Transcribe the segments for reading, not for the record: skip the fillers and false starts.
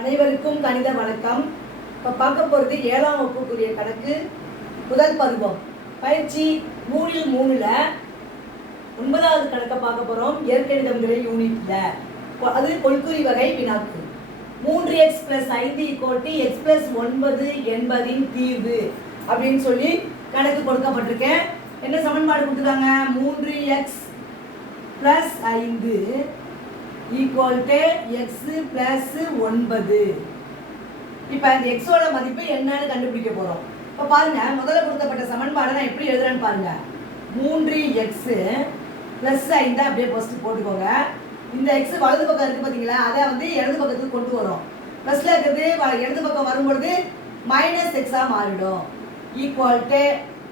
அனைவருக்கும் கணித வணக்கம். இப்போ பார்க்க போகிறது 7ஆம் வகுப்புக்குரிய கணக்கு முதல் பருவம் பயிற்சி 3ல் 9வது கணக்கை பார்க்க போகிறோம். இயற்கணிதம்ங்கிற யூனிட்டில் அது கொள்குறி வகை வினாக்கு. 3x + 5 = x + 9 என்பதின் தீர்வு அப்படின்னு சொல்லி கணக்கு கொடுக்கப்பட்டிருக்கேன். என்ன சமன்பாடு கொடுத்துருக்காங்க? 3x + 5 = x + 9. இப்போ இந்த எக்ஸோட மதிப்பு என்னன்னு கண்டுபிடிக்க போகிறோம். இப்போ பாருங்க, முதல்ல கொடுக்கப்பட்ட சமன்பாடை நான் எப்படி எழுதுறேன்னு பாருங்க. 3x + 5 அப்படியே ஃபர்ஸ்ட் போட்டுக்கோங்க. இந்த x வலது பக்கம் இருக்கு பார்த்தீங்களா, அதை வந்து இடது பக்கத்துக்கு கொண்டு வரோம். ப்ளஸ்ல இருக்கிறது இடது பக்கம் வரும்பொழுது -x மாறிடும். ஈக்குவல்ட்டு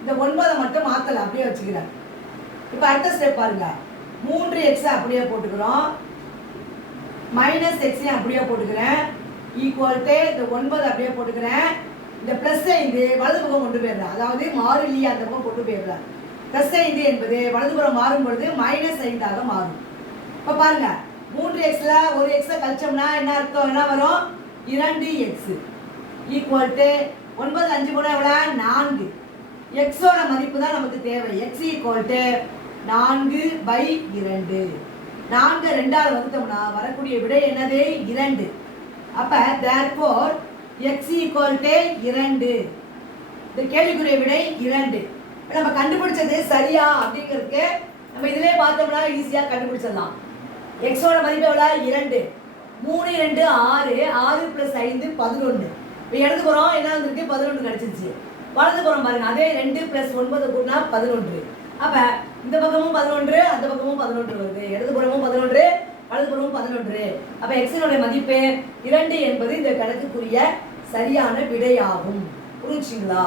இந்த 9 மட்டும் மாற்றலை, அப்படியே வச்சுக்கிறேன். இப்போ அடுத்த ஸ்டெப் பாருங்க. 3x அப்படியே போட்டுக்கிறோம், -x அப்படியே போட்டுக்கிறேன், ஈக்குவல்ட்டு இந்த 9 அப்படியே போட்டுக்கிறேன். இந்த +5 வலது பக்கம் கொண்டு போயிடுறேன், அதாவது மாறிலி அந்த பக்கம் கொண்டு போயிடுறேன். +5 என்பது வலதுபுறம் மாறும் பொழுது -5 மாறும். இப்போ பாருங்க, 3xல ஒரு x கழிச்சோம்னா என்ன அர்த்தம்? என்ன வரும்? 2x ஈக்குவல்ட்டு 9 5 கூட எவ்வளோ? 4. எக்ஸோட மதிப்பு தான் நமக்கு தேவை. x equal to 4/2. 4 2ஆல் வகுத்தோம்னா வரக்கூடிய விடை என்னது? 2. அப்போ therefore x ஈக்குவல்ட்டு 2. இந்த கேள்விக்குரிய விடை 2. இப்போ நம்ம கண்டுபிடிச்சது சரியா அப்படிங்கிறதுக்கு நம்ம இதிலே பார்த்தோம்னா ஈஸியாக கண்டுபிடிச்சிடலாம். எக்ஸோட மதிப்பு எவ்வளோ? 2. 3 2 6, 6 + 5 11. இப்போ இடதுபுறம் என்ன வந்திருக்கு? 11 கிடச்சிருச்சு. வலதுபுறம் பாருங்க, அதே 2 + 9 கூட்டினா 11. அப்போ இந்த பக்கமும் 11, அந்த பக்கமும் 11 வருது. இடதுபுறமும் 11, வலதுபுறமும் 11. அப்போ எக்ஸினுடைய மதிப்பு 2 என்பது இந்த கணக்குக்குரிய சரியான விடையாகும். புரிஞ்சுங்களா?